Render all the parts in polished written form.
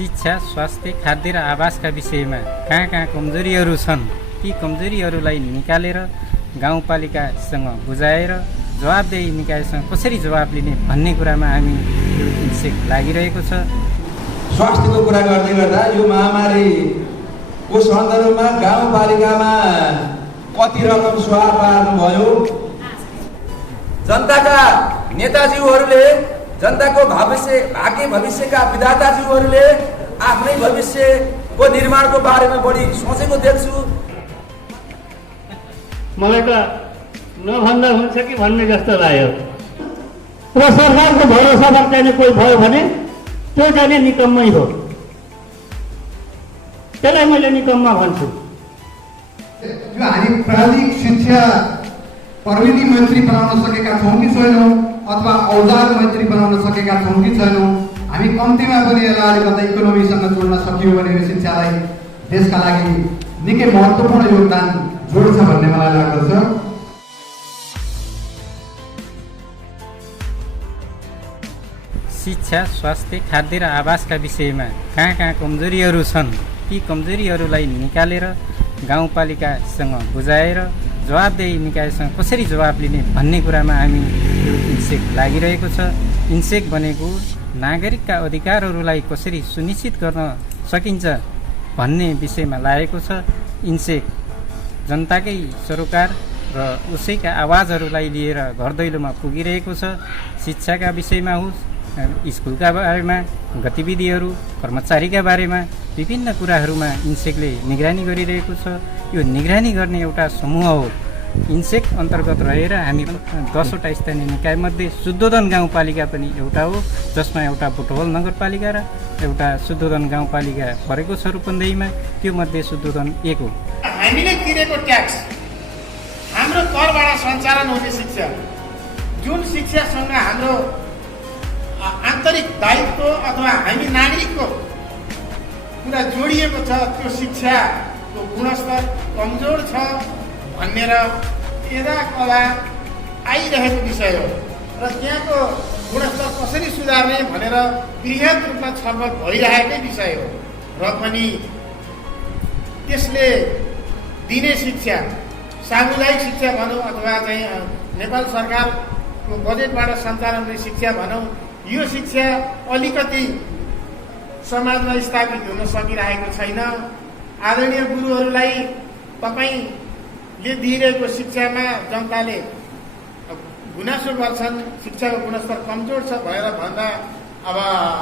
शिक्षा, स्वास्थ्य, खाद्य र आवासका विषयमा कहाँ कहाँ कमजोरीहरू छन् ती कमजोरीहरूलाई निकालेर गाउँपालिकासँग बुझाएर जवाबदेही निकायसँग कसरी जवाब लिने भन्ने कुरामा हामी इन्सेक लागिरहेको छ। स्वास्थ्यको कुरा गर्दै गर्दा यो महामारीको सन्दर्भमा गाउँपालिकामा कति रकम स्वाहा पार्नुभयो? जनताका नेताज्यूहरूले, जनताको भाग्य भविष्यका विधाताज्यूहरूले आफ्नै भविष्यको निर्माणको बारेमा बढी सोचेको देख्छु। मलाई त नभन्दा हुन्छ कि भन्ने जस्तो लाग्यो। र सरकारको भरोसामा चाहिँ कोही भयो भने त्यो चाहिँ निकम्मै हो। त्यसलाई मैले निकम्मा भन्छु। जो हामी प्राविधिक शिक्षा प्रविधि मन्त्री बनाउन सकेका छौँ कि छैनौँ अथवा औजार मन्त्री बनाउन सकेका छौँ कि छैनौँ, हामी कम्तीमा पनि यसलाई अलिकति इकोनोमीसँग जोड्न सकियो भने यो शिक्षालाई देशका लागि निकै महत्त्वपूर्ण योगदान जोड्छ भन्ने मलाई लाग्दछ। शिक्षा, स्वास्थ्य, खाद्य र आवासका विषयमा कहाँ कहाँ कमजोरीहरू छन् ती कमजोरीहरूलाई निकालेर गाउँपालिकासँग बुझाएर जवाबदेही निकायसँग कसरी जवाब लिने भन्ने कुरामा हामी इन्सेक लागिरहेको छ। इन्सेक भनेको नागरिकका अधिकारहरूलाई कसरी सुनिश्चित गर्न सकिन्छ भन्ने विषयमा लागेको छ। इन्सेक जनताकै सरोकार र उसैका आवाजहरूलाई लिएर घर दैलोमा पुगिरहेको छ। शिक्षाका विषयमा होस्, स्कुलका बारेमा, गतिविधिहरू, कर्मचारीका बारेमा विभिन्न कुराहरूमा इन्सेकले निगरानी गरिरहेको छ। यो निगरानी गर्ने एउटा समूह हो। इन्सेक अन्तर्गत रहेर हामी 10वटा स्थानीय निकायमध्ये शुद्धोधन गाउँपालिका पनि एउटा हो, जसमा एउटा बुटवल नगरपालिका र एउटा शुद्धोधन गाउँपालिका परेको छ रूपन्देहीमा। त्यो मध्ये शुद्धोधन एक हो। हामीले तिरेको ट्याक्स, हाम्रो करबाट सञ्चालन हुने शिक्षा, जुन शिक्षासँग हाम्रो आन्तरिक दायित्व अथवा हामी नागरिकको कुरा जोडिएको छ, त्यो शिक्षाको गुणस्तर कमजोर छ भनेर यदा कदा आइरहेको विषय हो र त्यहाँको गुणस्तर कसरी सुधार्ने भनेर बृहत रूपमा छलफल भइरहेकै विषय हो। र पनि त्यसले दिने शिक्षा, सामुदायिक शिक्षा भनौँ अथवा चाहिँ नेपाल सरकारको बजेटबाट सञ्चालन हुने शिक्षा भनौँ, यो शिक्षा अलिकति समाजमा स्थापित हुन सकिरहेको छैन। आदरणीय गुरुहरूलाई तपाईँले दिइरहेको शिक्षामा जनताले गुनासो गर्छन्, शिक्षाको गुणस्तर कमजोर छ भनेर भन्दा अब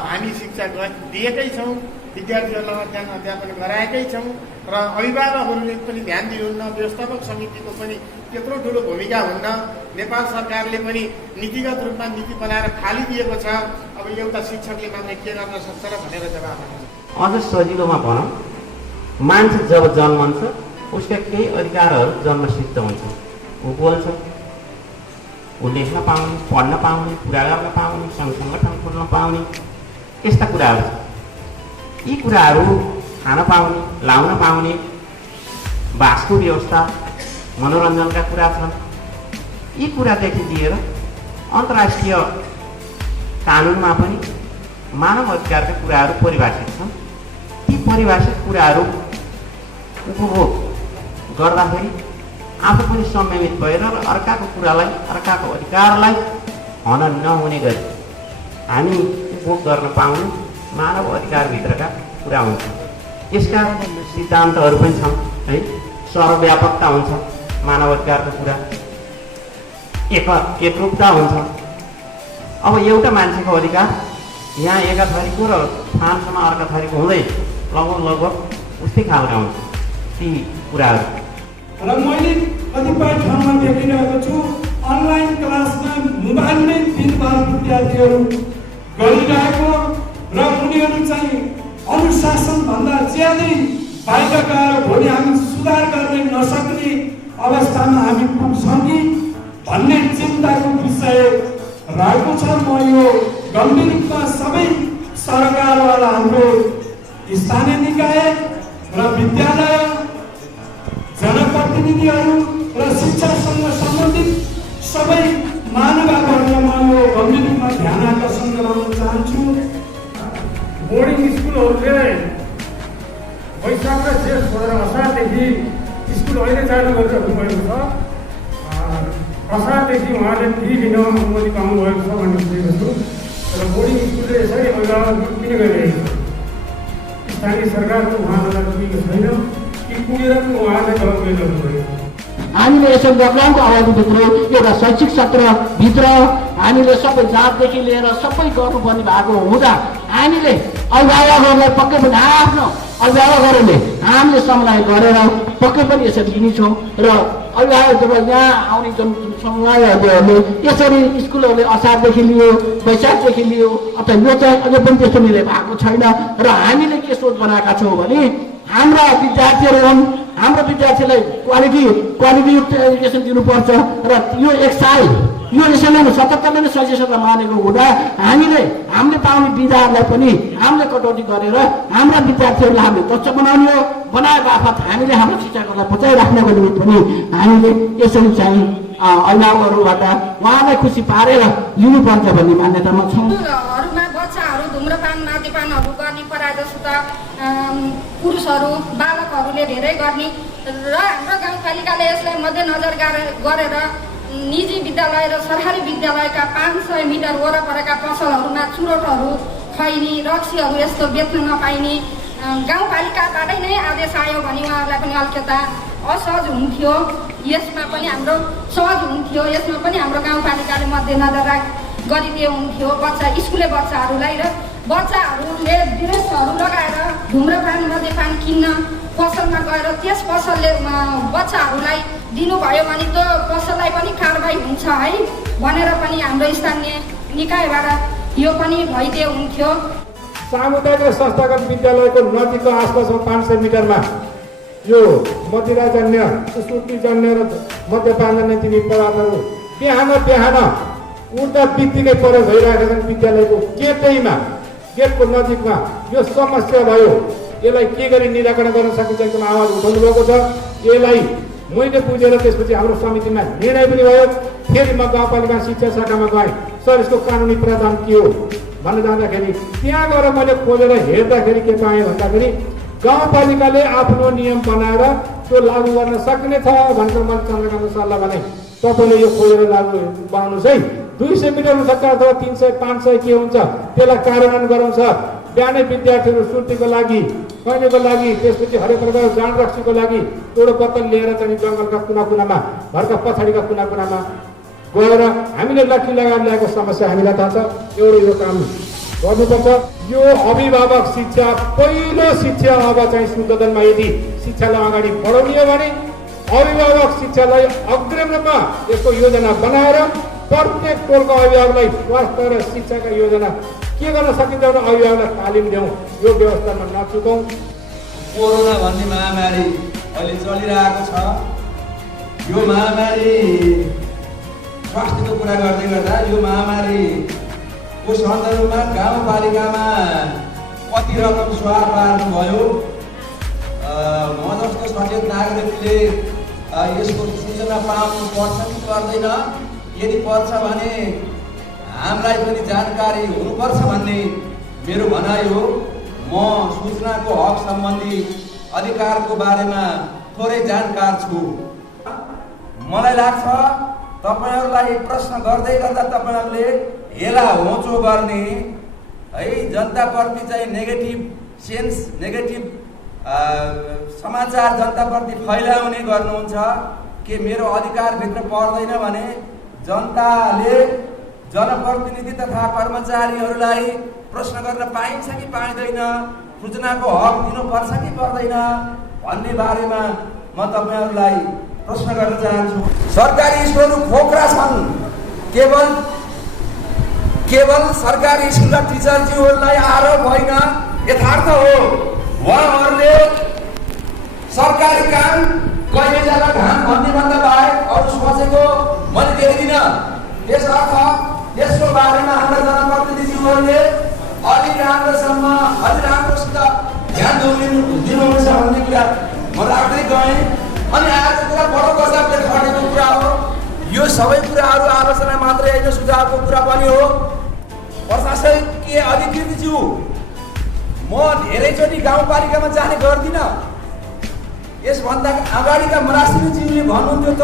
हामी शिक्षा दिएकै छौँ, विद्यार्थीहरूलाई अध्यापन गराएकै छौँ र अभिभावकहरूले पनि ध्यान दिनुहुन्न, व्यवस्थापक समितिको पनि त्यत्रो ठुलो भूमिका हुन्न, नेपाल सरकारले पनि नीतिगत रूपमा नीति बनाएर फालिदिएको छ। अब एउटा शिक्षकले मात्रै के गर्न सक्छ र भनेर जवाब अझ सजिलोमा भनौँ, मान्छे जब जन्मन्छ उसका केही अधिकारहरू जन्मसिद्ध हुन्छ। ऊ बोल्छ, ऊ लेख्न पाउने, पढ्न पाउने, कुरा गर्न पाउने, सङ्घ सङ्गठन खोल्न पाउने, यस्ता कुराहरू छ। यी कुराहरू खान पाउने, लाउन पाउने, बासको व्यवस्था, मनोरञ्जनका कुरा छन्। यी कुरादेखि लिएर अन्तर्राष्ट्रिय कानुनमा पनि मानव अधिकारका कुराहरू परिभाषित छन्। ती परिभाषित कुराहरू उपभोग गर्दाखेरि आफू पनि संयमित भएर र अर्काको कुरालाई, अर्काको अधिकारलाई हनन नहुने गरी हामी उपभोग गर्न पाउने मानव अधिकारभित्रका कुरा हुन्छ। यसका सिद्धान्तहरू पनि छन् है, सर्वव्यापकता हुन्छ मानव अधिकारको कुरा, एकरूपता हुन्छ। अब एउटा मान्छेको अधिकार यहाँ एका थरीको र फ्रान्समा अर्का थरीको हुँदै लगभग उस्तै खालका हुन्छ ती कुराहरू। र मैले कतिपय ठाउँमा देखिरहेको छु, अनलाइन क्लासमा मोबाइलमै दिनभर विद्यार्थीहरू गरिरहेको र उनीहरू चाहिँ अनुशासनभन्दा ज्यादै बाहिर गएर भोलि हामी सुधार गर्न नसक्ने अवस्थामा हामी पुग्छौँ कि भन्ने चिन्ताको विषय रहेको छ। म यो गम्भीर रूपमा सबै सरकारवाला, हाम्रो स्थानीय निकाय र विद्यालय, जनप्रतिनिधिहरू र शिक्षासँग सम्बन्धित सबै महानुभावहरूलाई म यो गम्भीर रूपमा ध्यान आकर्षण गराउन चाहन्छु। बोर्डिङ स्कुलहरूले वैशाख र जेठ छोडेर असारदेखि स्कुल अहिले चालु गरिराख्नु भएको छ। असारदेखि उहाँले फी लिन अनुमति पाउनुभएको छ भन्ने सुनेको छु। र बोर्डिङ स्कुलले यसरी अभिभावक किन गरिरहेको छ? स्थानीय सरकारको उहाँहरूलाई पुगेको छैन कि पुगेर पनि उहाँले गलत गरिरहनु भएको छ। हामीले यसो लकडाउनको अवधिभित्र एउटा शैक्षिक सत्रभित्र हामीले सबै जातदेखि लिएर सबै गर्नुपर्ने भएको हुँदा हामीले अभिभावकहरूलाई पक्कै पनि आफ्नो अभिभावकहरूले हामीले समन्वय गरेर पक्कै पनि यसरी लिनेछौँ। र अभिभावक जब यहाँ आउने जुन समन्वयहरूले यसरी स्कुलहरूले असारदेखि लियो, वैशाखदेखि लियो, अथवा यो चाहिँ अझै पनि त्यस्तो निर्णय भएको छैन। र हामीले के सोच बनाएका छौँ भने हाम्रा विद्यार्थीहरू हुन्, हाम्रो विद्यार्थीलाई क्वालिटीयुक्त एजुकेसन दिनुपर्छ। र यो एक साल यो यसैले 77ले नै सजेसन मानेको हुँदा हामीले पाउने विधाहरूलाई पनि हामीले कटौती गरेर हाम्रा विद्यार्थीहरूलाई हामीले दक्ष बनाउने हो। बनाए बापत हामीले हाम्रो शिक्षालाई बचाइराख्नको निमित्त पनि हामीले यसरी चाहिँ अभिभावकहरूबाट उहाँलाई खुसी पारेर लिनुपर्छ भन्ने मान्यतामा छौँ। बच्चाहरू धुम्रपान मद्यपानहरू गर्ने प्रायः जस्तो त पुरुषहरू बालकहरूले धेरै गर्ने र हाम्रो गाउँपालिकाले यसलाई मध्यनजर गरेर निजी विद्यालय र सरकारी विद्यालयका 500 मिटर वरपरका पसलहरूमा चुरोटहरू खैनी रक्सीहरू यस्तो बेच्न नपाइने गाउँपालिकाबाटै नै आदेश आयो भने उहाँहरूलाई पनि अलिकता असहज हुन्थ्यो। यसमा पनि हाम्रो सहज हुन्थ्यो। यसमा पनि हाम्रो गाउँपालिकाले मध्यनजर गरिदिए हुन्थ्यो स्कुले बच्चाहरूलाई। र बच्चाहरूले ड्रेसहरू लगाएर धुम्रपान मद्यपान किन्न पसलमा गएर त्यस पसलले बच्चाहरूलाई दिनुभयो भने त्यो पसललाई पनि कारबाही हुन्छ है भनेर पनि हाम्रो स्थानीय निकायबाट यो पनि भइदिए हुन्थ्यो। सामुदायिक र संस्थागत विद्यालयको नजिकको आसपासमा 500 मिटरमा यो मदिराजन्य सुसुप्तिजन्य र मद्यपानजन्य तिनी पदार्थहरू बिहान उड्दा बित्तिकै प्रयोग भइरहेका छन्। विद्यालयको गेटको नजिकमा यो समस्या भयो। यसलाई के गरी निराकरण गर्न सकिन्छ एकदम आवाज उठाउनु भएको छ। यसलाई मैले बुझेर त्यसपछि हाम्रो समितिमा निर्णय पनि भयो। फेरि म गाउँपालिका शिक्षा शाखामा गएँ, सर यसको कानुनी प्रावधान के हो भन्न जाँदाखेरि त्यहाँ गएर मैले खोजेर हेर्दाखेरि के पाएँ भन्दाखेरि गाउँपालिकाले आफ्नो नियम बनाएर त्यो लागू गर्न सकिने छ भनेर मैले चन्द्रकान्त सरलाई भने तपाईँले यो खोजेर लागू बनाउनुहोस् है। 200 मिटर हुनसक्छ अथवा 300 500 के हुन्छ त्यसलाई कार्यान्वयन गराउँछ। बिहानै विद्यार्थीहरू सुर्तीको लागि कैनेको लागि त्यसपछि हरेक प्रकारको जाँड रक्सीको लागि एउटा बोतल लिएर चाहिँ जङ्गलका कुनामा घरका पछाडिका कुनामा गएर हामीले लक्की लगाएर ल्याएको समस्या हामीलाई थाहा छ। एउटा यो काम गर्नुपर्छ। यो अभिभावक शिक्षा पहिलो शिक्षा अब चाहिँ शुद्धोदनमा यदि शिक्षालाई अगाडि बढाउने हो भने अभिभावक शिक्षालाई अग्रिममा यसको योजना बनाएर प्रत्येक टोलको अभिभावकलाई स्वास्थ्य र शिक्षाका योजना के गर्न सकिन्छ भने अभिभावकलाई तालिम दिउँ, यो व्यवस्थामा नचुकौँ। कोरोना भन्ने महामारी अहिले चलिरहेको छ। यो महामारी स्वास्थ्यको कुरा गर्दै गर्दा यो महामारीको सन्दर्भमा गाउँपालिकामा कति रकम स्वाहा पार्नुभयो? म जस्तो सचेत नागरिकले यसको सूचना पाउनु पर्छ कि पर्दैन? यदि पर्छ भने हामीलाई पनि जानकारी हुनुपर्छ भन्ने मेरो भनाइ हो। म सूचनाको हक सम्बन्धी अधिकारको बारेमा थोरै जानकार छु। मलाई लाग्छ तपाईहरुलाई प्रश्न गर्दै गर्दा तपाईहरुले हेला होचो गर्ने है जनताप्रति चाहिँ नेगेटिभ समाचार जनताप्रति फैलाउने गर्नुहुन्छ कि मेरो अधिकारभित्र पर्दैन भने जनताले जनप्रतिनिधि तथा कर्मचारीहरूलाई प्रश्न गर्न पाइन्छ कि पाइँदैन, सूचनाको हक दिनुपर्छ कि पर्दैन भन्ने बारेमा म तपाईहरुलाई प्रश्न गर्न चाहन्छु। सरकारी स्कुलहरू खोक्रा छन्। केवल सरकारी स्कुलका टिचरज्यूहरूलाई आरोप होइन, यथार्थ हो। उहाँहरूले सरकारी काम कहिले जाँदा घाम भन्ने भन्दा बाहेक अरू सोचेको मैले देख्दिनँ। त्यसर्थ यसको बारेमा हाम्रा जनप्रतिनिधिहरूले अलि राम्रोसित ध्यान दिनुहुन्छ भन्ने कुरा म राख्दै गएँ। अनि आज कुरा बडो गजबले खटेको कुरा हो। यो सबै कुराहरू आलोचना मात्रै होइन, सुझावको कुरा पनि हो। प्रशासकीय अधिकृतज्यू म धेरैचोटि गाउँपालिकामा जाने गर्दिनँ। यसभन्दा अगाडिका मरासिनीज्यूले भन्नुहुन्थ्यो त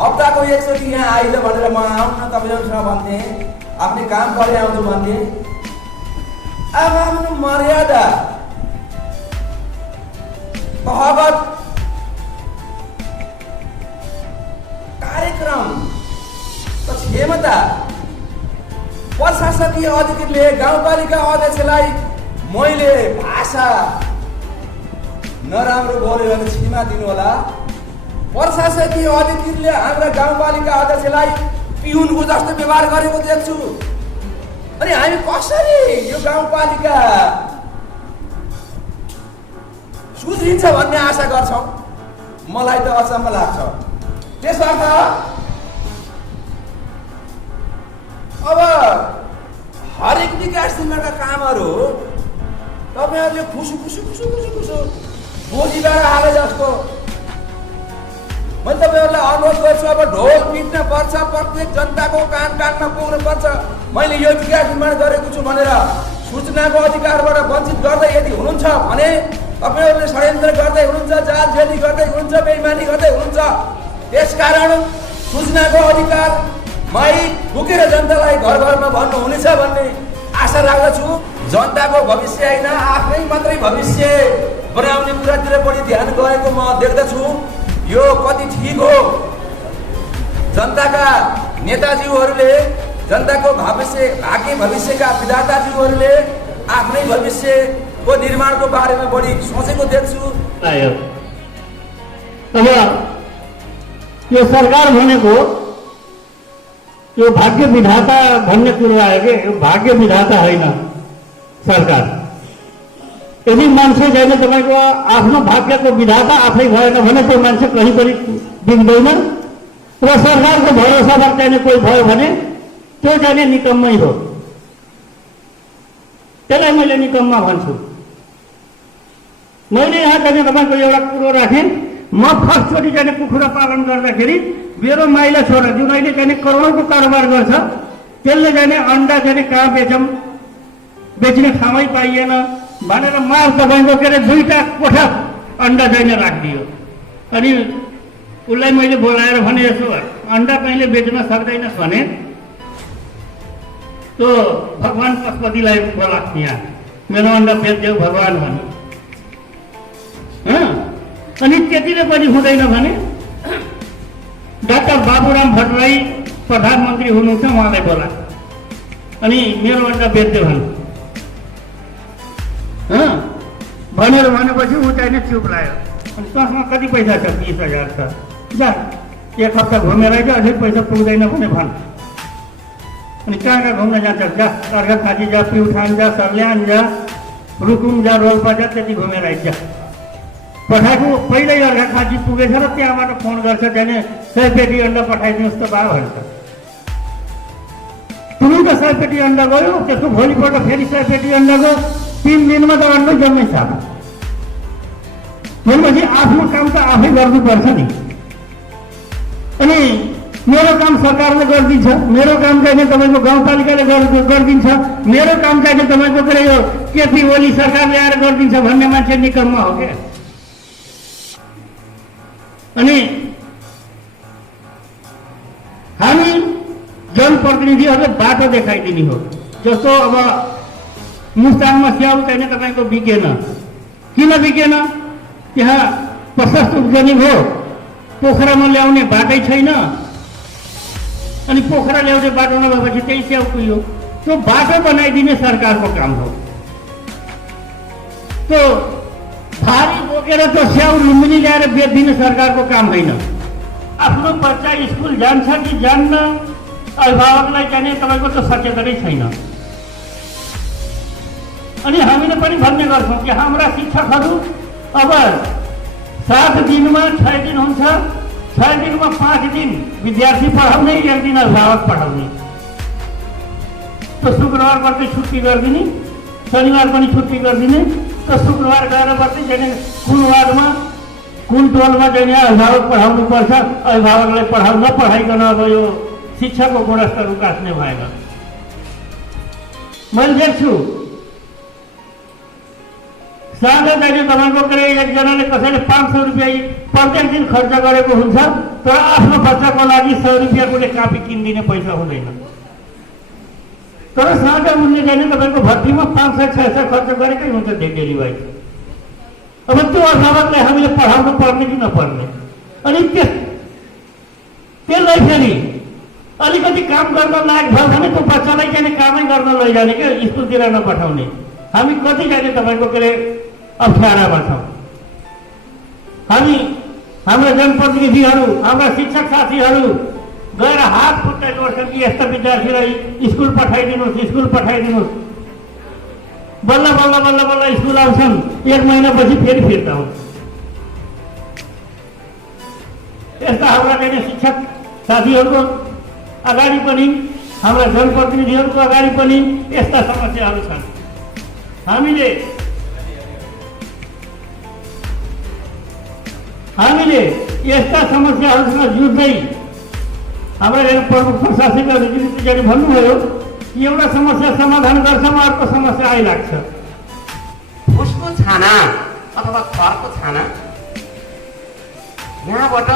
हप्ताको एकचोटि यहाँ आइज भनेर म आउन तपाईँहरूसँग भन्थे, आफ्नै काम परे आउँछु भन्थे। अब आफ्नो मर्यादा तहगत कार्यक्रम क्षमता प्रशासकीय अधिकारीले गाउँपालिका अध्यक्षलाई मैले भाषा नराम्रो बोल्यो भने क्षमा दिनुहोला। प्रशासकीय अधिकारीले हाम्रा गाउँपालिका अध्यक्षलाई पिउनको जस्तो व्यवहार गरेको देख्छु। अनि हामी कसरी यो गाउँपालिका सुध्रिन्छ भन्ने आशा गर्छौँ? मलाई त अचम्म लाग्छ। त्यसर्थ अब हरेक विकास निर्माणका कामहरू तपाईँहरूले खुसु बोलीबाट हाले जस्तो मैले तपाईँहरूलाई अनुरोध गर्छु। अब ढोल पिट्न पर्छ, प्रत्येक जनताको कानमा पुग्नु पर्छ। मैले यो विकास निर्माण गरेको छु भनेर सूचनाको अधिकारबाट वञ्चित गर्दै यदि हुनुहुन्छ भने तपाईँहरूले षड्यन्त्र गर्दै हुनुहुन्छ, जालझेली गर्दै हुनुहुन्छ, बेइमानी गर्दै हुनुहुन्छ। त्यसकारण सूचनाको अधिकार माइक बोकेर जनतालाई घर घरमा भन्नुहुनेछ भन्ने आशा राख्दछु। जनताको भविष्य होइन, आफ्नै मात्रै भविष्य बनाउने कुरातिर बढी ध्यान गरेको म देख्दछु। यो कति ठिक हो? जनताका नेताज्यूहरूले, जनताको भाग्य भविष्यका विधाताज्यूहरूले आफ्नै भविष्यको निर्माणको बारेमा बढी सोचेको देख्छु। अब यो सरकार भनेको यो भाग्य विधाता भन्ने कुरो आयो कि यो भाग्य विधाता होइन सरकार। यदि मान्छे छैन तपाईँको आफ्नो भाग्यको विधाता आफै भएन भने त्यो मान्छे कहीँ पनि बिग्दैन र सरकारको भरोसामा चाहिने कोही भयो भने त्यो चाहिने निकम्मै हो। त्यसलाई मैले निकम्मा भन्छु। मैले यहाँ चाहिँ तपाईँको एउटा कुरो राखेँ। म फर्स्टचोटि चाहिँ कुखुरा पालन गर्दाखेरि मेरो माइला छोरा जुन अहिले चाहिँ करोडको कारोबार गर्छ त्यसले चाहिँ अन्डा चाहिँ कहाँ बेचौँ, बेच्ने ठाउँै पाइएन भनेर माल तपाईँको के अरे 2टा कोठा अन्डा चाहिँ राखिदियो। अनि उसलाई मैले बोलाएर भने यसो अन्डा कहिले बेच्न सक्दैनस् भने तो भगवान पशुपतिलाई बोला यहाँ मेरो अन्डा बेच्देऊ भगवान भने। अनि त्यतिले पनि हुँदैन भने डाक्टर बाबुराम भट्टराई प्रधानमन्त्री हुनुहुन्छ, उहाँलाई बोला अनि मेरो अन्डा बेच्दै भनेर भनेपछि ऊ चाहिँ चुप लाग्यो। अनि त्यसमा कति पैसा छ? 20,000 छ। जा एक हप्ता घुमेर चाहिँ अझै पैसा पुग्दैन भने भन्। अनि कहाँ कहाँ घुम्न जान्छ? जा अर्घाखाँची जा, प्युठान जा, सर्ल्यान जा, रुकुम जा, रोल्पा जा, त्यति घुमेर आइज। पठाएको पहिल्यै अर्घाखाँची पुगेछ र त्यहाँबाट फोन गर्छ जाने 100 पेटी अन्डा पठाइदिनुहोस् त बा भन्छ। तुरुन्त 100 पेटी अन्डा गयो, त्यसको भोलिपल्ट फेरि 100 पेटी अन्डा गयो। 3 दिनमा त अन्डा जम्मै छ। भनेपछि आफ्नो काम त आफै गर्नुपर्छ नि। अनि मेरो काम सरकारले गरिदिन्छ, मेरो काम चाहिँ तपाईँको गाउँपालिकाले गरिदिन्छ, मेरो काम चाहिँ तपाईँको के यो केपी ओली सरकारले आएर गरिदिन्छ भन्ने मान्छे निकम्मा हो क्या। अनि हामी जनप्रतिनिधिहरूले बाटो देखाइदिने हो। जस्तो अब मुस्ताङमा स्याउ चाहिँ तपाईँको बिकेन। किन बिकेन? त्यहाँ प्रशस्त उब्जनी हो, पोखरामा ल्याउने बाटै छैन। अनि पोखरा ल्याउने बाटो नभएपछि त्यही स्याउ कुहियो। त्यो बाटो बनाइदिने सरकारको काम हो। त्यो भारी बोकेर त्यो स्याउ लुम्बिनी ल्याएर बेचिदिने सरकारको काम होइन। आफ्नो बच्चा स्कुल जान्छ कि जान्न अभिभावकलाई चाहिँ तपाईँको त सचेतनै छैन। अनि हामीले पनि भन्ने गर्छौँ कि हाम्रा शिक्षकहरू अब 7 दिनमा 6 दिन हुन्छ, 6 दिनमा 5 दिन विद्यार्थी पढाउने, 1 दिन अभिभावक पढाउने। तो शुक्रबार मात्रै छुट्टी गरिदिने, शनिबार पनि छुट्टी गरिदिने। तो शुक्रबार गएर मात्रै जाने कुन वार्डमा कुन टोलमा जाने अभिभावक पढाउनु पर्छ। अभिभावकलाई नपढाइकन अब यो शिक्षाको गुणस्तर उकास्ने भएन। मैले देख्छु साझा चाहिने तपाईँको के अरे एकजनाले कसैले 500 रुपियाँ प्रत्येक दिन खर्च गरेको हुन्छ, तर आफ्नो बच्चाको लागि 100 रुपियाँ कुनै कापी किनिदिने पैसा हुँदैन। तर साझा मूल्य चाहिने तपाईँको भर्तीमा 500-600 खर्च गरेकै हुन्छ डेली वाइज। अब त्यो अभिभावकलाई हामीले पढाउनु पर्ने कि नपर्ने? अनि त्यसलाई फेरि अलिकति काम गर्न लायक भयो भने त्यो बच्चालाई चाहिँ कामै गर्न लैजाने क्या, स्कुलतिर नपठाउने। हामी कति जाने तपाईँको के अरे अप्ठ्यारामा छौँ। हामी हाम्रा जनप्रतिनिधिहरू, हाम्रा शिक्षक साथीहरू गएर हात खुट्टा जोड्छन् कि यस्ता विद्यार्थीलाई स्कुल पठाइदिनुहोस्, स्कुल पठाइदिनुहोस्। बल्ल बल्ल बल्ल बल्ल स्कुल आउँछन्, 1 महिनापछि फेरि फिर्ता हुन्छ। यस्ता हाम्रा चाहिँ शिक्षक साथीहरूको अगाडि पनि, हाम्रा जनप्रतिनिधिहरूको अगाडि पनि यस्ता समस्याहरू छन्। हामीले यस्ता समस्याहरूसँग जुझ्दै हाम्रा प्रमुख प्रशासनिक अधिकारीले भन्नुभयो कि एउटा समस्या समाधान गर्छौँ, अर्को समस्या आइलाग्छ। फुसको छाना अथवा खरको छाना यहाँबाट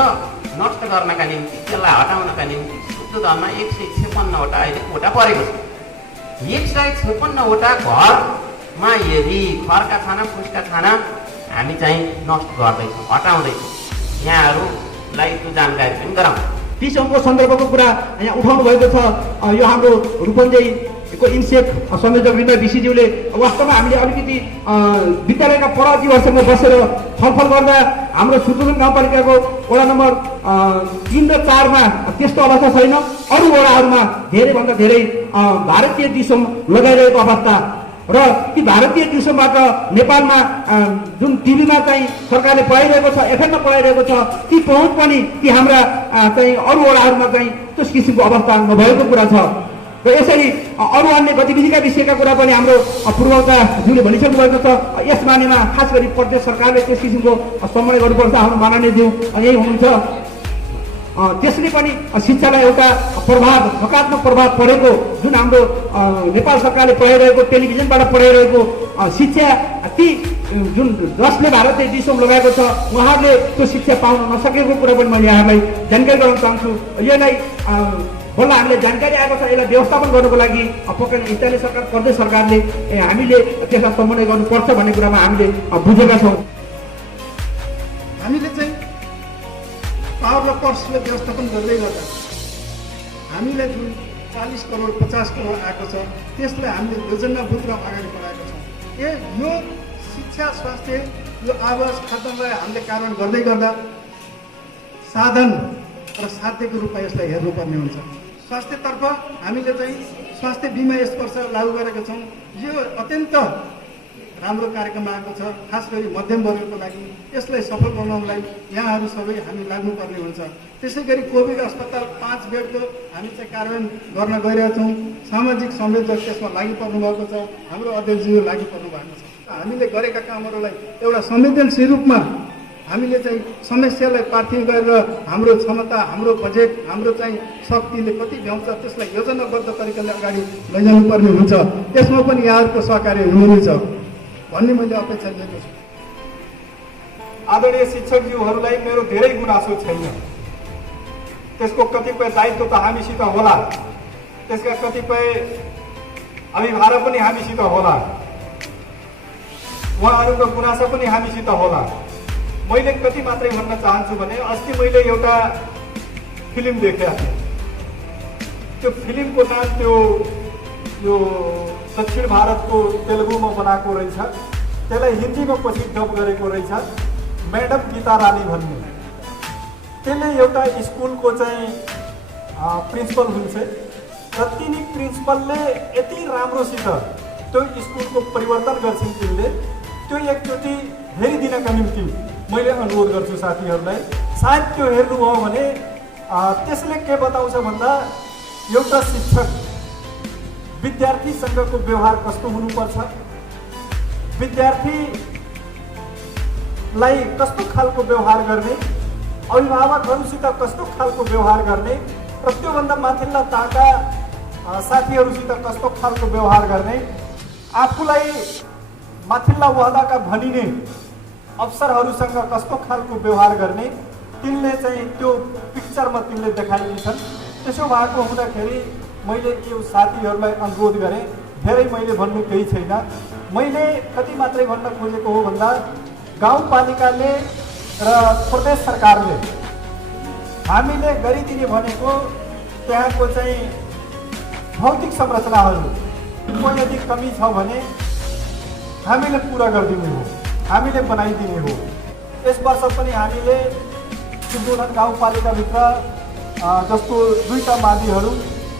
नष्ट गर्नका निम्ति, त्यसलाई हटाउनका निम्ति शुद्ध दरमा 156वटा अहिले वटा परेको छ। 156वटा घरमा यदि खरका छाना, फुसका छाना हामी चाहिँ नष्ट गर्दैछौँ, हटाउँदैछौँ। यहाँहरूलाई त्यो जानकारी पनि गराउँ। 30 अङ्कको सन्दर्भको कुरा यहाँ उठाउनु भएको छ। यो हाम्रो रूपन्देहीको इन्सेक संयोजक विनय विशीज्यूले वास्तवमा हामीले अलिकति विद्यालयका पढाजीहरूसँग बसेर छलफल गर्दा हाम्रो सुर्दुलुङ गाउँपालिकाको वडा नम्बर 3 र 4 मा त्यस्तो अवस्था छैन। अरू वडाहरूमा धेरैभन्दा धेरै भारतीय दिसोम लगाइरहेको अवस्था र ती भारतीय दिसोमबाट नेपालमा जुन टिभीमा चाहिँ सरकारले पढाइरहेको छ, एफएममा पढाइरहेको छ, ती पहुँच पनि ती हाम्रा चाहिँ अरू वडाहरूमा चाहिँ त्यस किसिमको अवस्था नभएको कुरा छ। र यसरी अरू अन्य गतिविधिका विषयका कुरा पनि हाम्रो पूर्वताज्यूले भनिसक्नु भएको छ। यस मानेमा खास गरी प्रदेश सरकारले त्यस किसिमको समन्वय गर्नुपर्छ। हाम्रो माननीय ज्यू यही हुनुहुन्छ। त्यसले पनि शिक्षालाई एउटा सकारात्मक प्रभाव परेको जुन हाम्रो नेपाल सरकारले पढाइरहेको, टेलिभिजनबाट पढाइरहेको शिक्षा, ती जुन जसले भारतीय दिसोम लगाएको छ उहाँहरूले त्यो शिक्षा पाउन नसकेको कुरा पनि मैले यहाँलाई जानकारी गराउन चाहन्छु। यसलाई बल्ल हामीलाई जानकारी आएको छ, यसलाई व्यवस्थापन गर्नको लागि पक्कै स्थानीय सरकार, प्रदेश सरकारले हामीले त्यसलाई समन्वय गर्नुपर्छ भन्ने कुरामा हामीले बुझेका छौँ। हामीले चाहिँ पावर र पर्सले व्यवस्थापन गर्दै गर्दा हामीले जुन 40 करोड 50 करोड आएको छ त्यसलाई हामीले योजनाबद्ध रूपमा अगाडि बढाएको छौँ। यो शिक्षा, स्वास्थ्य, यो आवास, खाद्यान्नलाई हामीले कार्यान्वयन गर्दै गर्दा साधन र साध्यको रूपमा यसलाई हेर्नुपर्ने हुन्छ। स्वास्थ्यतर्फ हामीले चाहिँ स्वास्थ्य बिमा यस वर्ष लागू गरेका छौँ। यो अत्यन्त राम्रो कार्यक्रम आएको छ, खास गरी मध्यम वर्गको लागि। यसलाई सफल बनाउनलाई यहाँहरू सबै हामी लाग्नुपर्ने हुन्छ। त्यसै गरी कोभिड अस्पताल 5 बेडको हामी चाहिँ कार्यान्वयन गर्न गइरहेका छौँ। सामाजिक संयोजक त्यसमा लागि पर्नु भएको छ, हाम्रो अध्यक्षज्यू लागि पर्नु भएको छ। हामीले गरेका कामहरूलाई एउटा संवेदनशील रूपमा हामीले चाहिँ समस्यालाई पार्थी गरेर हाम्रो क्षमता, हाम्रो बजेट, हाम्रो चाहिँ शक्तिले कति भ्याउँछ त्यसलाई योजनाबद्ध तरिकाले अगाडि लैजानुपर्ने हुन्छ। त्यसमा पनि यहाँहरूको सहकार्य हुनुहुनेछ भन्ने मैले अपेक्षा लिएको छु। आदरणीय शिक्षकज्यूहरूलाई मेरो धेरै गुनासो छैन। त्यसको कतिपय दायित्व त हामीसित होला, त्यसका कतिपय अभिभावक पनि हामीसित होला, उहाँहरूको गुनासो पनि हामीसित होला। मैले कति मात्रै भन्न चाहन्छु भने अस्ति मैले एउटा फिल्म देखेको थिएँ। त्यो फिल्मको नाम यो दक्षिण भारतको तेलुगुमा बनाएको रहेछ, त्यसलाई हिन्दीमा पछि डब गरेको रहेछ, म्याडम गीता रानी भन्ने। त्यसले एउटा स्कुलको चाहिँ प्रिन्सिपल हुन्छ र तिनी प्रिन्सिपलले यति राम्रोसित त्यो स्कुलको परिवर्तन गर्छन्। तिनले त्यो एकचोटि हेरिदिनका निम्ति मैले अनुरोध गर्छु साथीहरूलाई। सायद त्यो हेर्नुभयो भने त्यसले के बताउँछ भन्दा एउटा शिक्षक विद्यार्थीसँगको व्यवहार कस्तो हुनुपर्छ, विद्यार्थीलाई कस्तो खालको व्यवहार गर्ने, अभिभावकहरूसित कस्तो खालको व्यवहार गर्ने र त्योभन्दा माथिल्ला तहका साथीहरूसित कस्तो खालको व्यवहार गर्ने, आफूलाई माथिल्ला वादाका भनिने अफसरहरूसँग कस्तो खालको व्यवहार गर्ने तिनले चाहिँ त्यो पिक्चरमा तिनले देखाइदिन्छन्। त्यसो भएको हुँदाखेरि मैले यो साथीहरूलाई अनुरोध गरेँ, धेरै मैले भन्नु केही छैन। मैले कति मात्रै भन्न खोजेको हो भन्दा गाउँपालिकाले र प्रदेश सरकारले हामीले गरिदिने भनेको त्यहाँको चाहिँ भौतिक संरचनाहरूको यदि कमी छ भने हामीले पुरा गरिदिने हो, हामीले बनाइदिने हो। यस वर्ष पनि हामीले सिद्धोधन गाउँपालिकाभित्र जस्तो 2टा माविहरू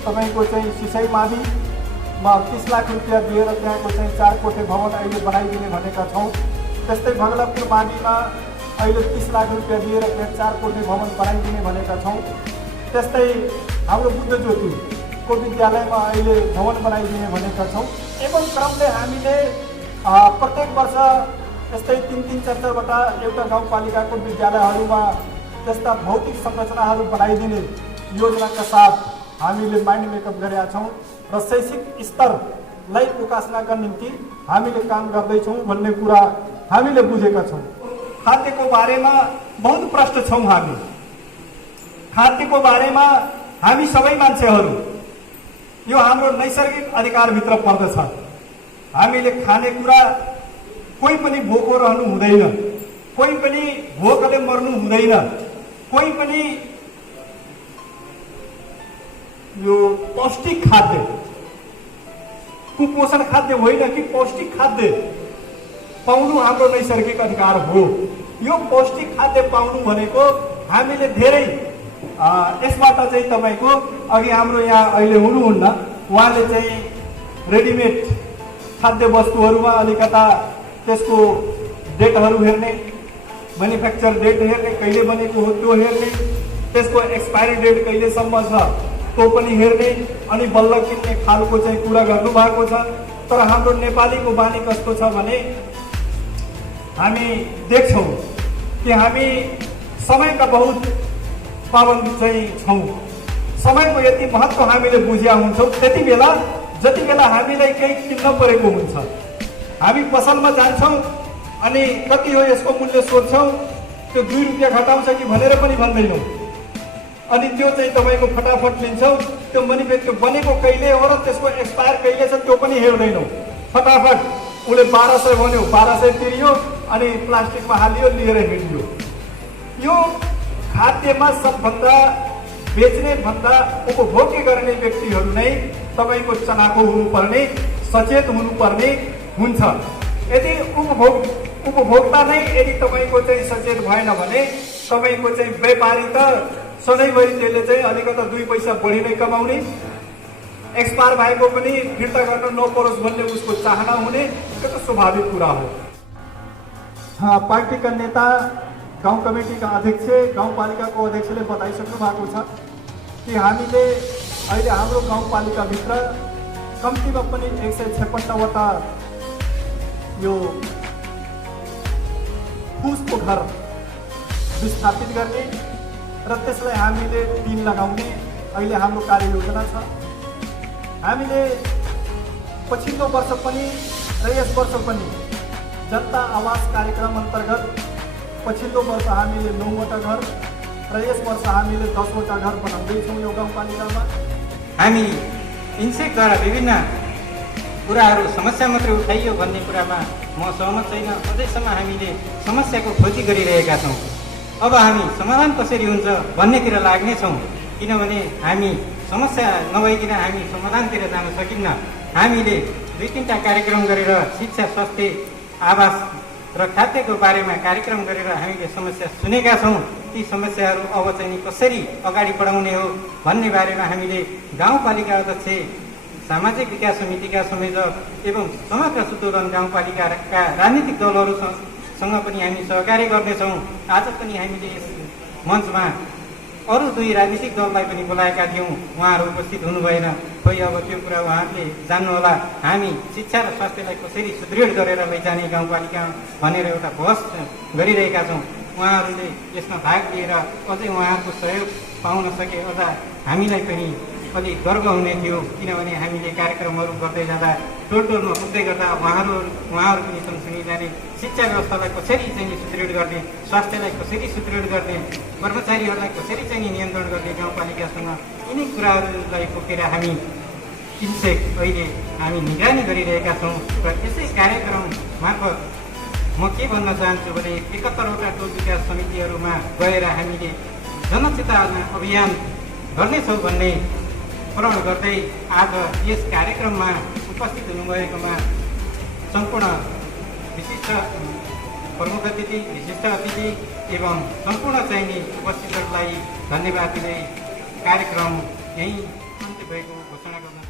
तपाईँको चाहिँ सिसै माविमा 30 लाख रुपियाँ दिएर त्यहाँको चाहिँ 4 कोठे भवन अहिले बनाइदिने भनेका छौँ। त्यस्तै भगलपुर माविमा अहिले 30 लाख रुपियाँ दिएर त्यहाँ 4 कोठे भवन बनाइदिने भनेका छौँ। त्यस्तै हाम्रो बुद्ध ज्योतिको विद्यालयमा अहिले भवन बनाइदिने भनेका छौँ। एवं क्रमले हामीले प्रत्येक वर्ष यस्तै 3-3, 4-4वटा एउटा गाउँपालिकाको विद्यालयहरूमा त्यस्ता भौतिक संरचनाहरू बनाइदिने योजनाका साथ हामीले माइन्ड मेकअप गरेका छौँ र शैक्षिक स्तरलाई उकास्नका निम्ति हामीले काम गर्दैछौँ भन्ने कुरा हामीले बुझेका छौँ। खाद्यको बारेमा बहुत प्रष्ट छौँ हामी। खाद्यको बारेमा हामी सबै मान्छेहरू यो हाम्रो नैसर्गिक अधिकारभित्र पर्दछ। हामीले खानेकुरा कोही पनि भोको रहनु हुँदैन, कोही पनि भोकले मर्नु हुँदैन, कोही पनि यो पौष्टिक खाद्य, कुपोषण खाद्य होइन कि पौष्टिक खाद्य पाउनु हाम्रो नैसर्गिक अधिकार हो। यो पौष्टिक खाद्य पाउनु भनेको हामीले धेरै यसबाट चाहिँ तपाईँको अघि हाम्रो यहाँ अहिले हुनुहुन्न, उहाँले चाहिँ रेडिमेड खाद्य वस्तुहरूमा अलिकता त्यसको डेटहरू हेर्ने, म्यानुफ्याक्चर डेट हेर्ने, कहिले बनेको हो त्यो हेर्ने, त्यसको एक्सपायरी डेट कहिलेसम्म छ त्यो पनि हेर्ने अनि बल्ल किन्ने खालको चाहिँ कुरा गर्नुभएको छ। तर हाम्रो नेपालीको बानी कस्तो छ भने हामी देख्छौँ कि हामी समयका बहुत पाबन्द चाहिँ छौँ। समयको यति महत्त्व हामीले बुझ्या हुन्छौँ त्यति बेला जति बेला हामीलाई केही किन्न परेको हुन्छ हामी पसलमा जान्छौँ अनि कति हो यसको मूल्य सोध्छौँ, त्यो 2 रुपियाँ घटाउँछ कि भनेर पनि भन्दैनौँ अनि त्यो चाहिँ तपाईँको फटाफट लिन्छौँ। त्यो म्यानुफ्याक्चर बनेको कहिले हो र त्यसको एक्सपायर कहिले छ त्यो पनि हेर्दैनौँ। फटाफट उसले 1200 भन्यो, 1200 तिरियो अनि प्लास्टिकमा हालियो, लिएर हिँड्यो। यो खाद्यमा सबभन्दा बेच्ने भन्दा उपभोग्य गर्ने व्यक्तिहरू नै तपाईँको चनाखो हुनुपर्ने, सचेत हुनुपर्ने हुन्छ। यदि उपभोक्ता नै यदि तपाईँको चाहिँ सचेत भएन भने तपाईँको चाहिँ व्यापारी त सधैँभरि त्यसले चाहिँ अलिकता 2 पैसा बढी नै कमाउने, एक्सपायर भएको पनि फिर्ता गर्न नपरोस् भन्ने उसको चाहना हुने, त्यो त स्वाभाविक कुरा हो। पार्टीका नेता, गाउँ कमिटीका अध्यक्ष, गाउँपालिकाको अध्यक्षले बताइसक्नु भएको छ कि हामीले अहिले हाम्रो गाउँपालिकाभित्र कम्तीमा पनि 156वटा यो फुसको घर विस्थापित गर्ने र त्यसलाई हामीले टिन लगाउने अहिले हाम्रो कार्ययोजना छ। हामीले पछिल्लो वर्ष पनि र यस वर्ष पनि जनता आवास कार्यक्रम अन्तर्गत पछिल्लो वर्ष हामीले 9वटा घर र यस वर्ष हामीले 10वटा घर बनाउँदैछौँ यो गाउँपालिकामा। हामी इन्सेकद्वारा विभिन्न कुराहरू समस्या मात्रै उठाइयो भन्ने कुरामा म सहमत छैन। अझैसम्म हामीले समस्याको खोजी गरिरहेका छौँ। अब हामी समाधान कसरी हुन्छ भन्नेतिर लाग्नेछौँ, किनभने हामी समस्या नभइकन हामी समाधानतिर जान सकिन्न। हामीले 2-3टा कार्यक्रम गरेर शिक्षा, स्वास्थ्य, आवास र खाद्यको बारेमा कार्यक्रम गरेर हामीले समस्या सुनेका छौँ। ती समस्याहरू अब चाहिँ कसरी अगाडि बढाउने हो भन्ने बारेमा हामीले गाउँपालिका अध्यक्ष, सामाजिक विकास समितिका संयोजक एवं समग्र सिद्धोधन गाउँपालिकाका राजनीतिक दलहरूसँग पनि हामी सहकार्य गर्नेछौँ। आज पनि हामीले यस मञ्चमा अरू 2 राजनीतिक दललाई पनि बोलाएका थियौँ, उहाँहरू उपस्थित हुनु भएन। खोइ अब त्यो कुरा उहाँहरूले जान्नुहोला। हामी शिक्षा र स्वास्थ्यलाई कसरी सुदृढ गरेर लैजाने गाउँपालिका भनेर एउटा बहस गरिरहेका छौँ। उहाँहरूले यसमा भाग लिएर अझै उहाँहरूको सहयोग पाउन सके अझ हामीलाई पनि अलिक गर्व हुने थियो, किनभने हामीले कार्यक्रमहरू गर्दै जाँदा टोलमा पुग्दै गर्दा उहाँहरू पनि सँगसँगै जाने, शिक्षा व्यवस्थालाई कसरी चाहिँ सुदृढ गर्ने, स्वास्थ्यलाई कसरी सुदृढ गर्ने, कर्मचारीहरूलाई कसरी चाहिँ नियन्त्रण गर्ने गाउँपालिकासँग यिनै कुराहरूलाई बोकेर हामी किनसेक अहिले हामी निगरानी गरिरहेका छौँ। र यसै कार्यक्रम मार्फत म के भन्न चाहन्छु भने 71वटा टोल विकास समितिहरूमा गएर हामीले जनचेतना अभियान गर्नेछौँ भन्ने प्रण गर्दै आज यस कार्यक्रममा उपस्थित हुनुभएकोमा सम्पूर्ण विशिष्ट प्रमुख अतिथि, विशिष्ट अतिथि एवं सम्पूर्ण चाहिने उपस्थितहरूलाई धन्यवाद दिँदै कार्यक्रम यहीँ अन्त्य भएको घोषणा गर्न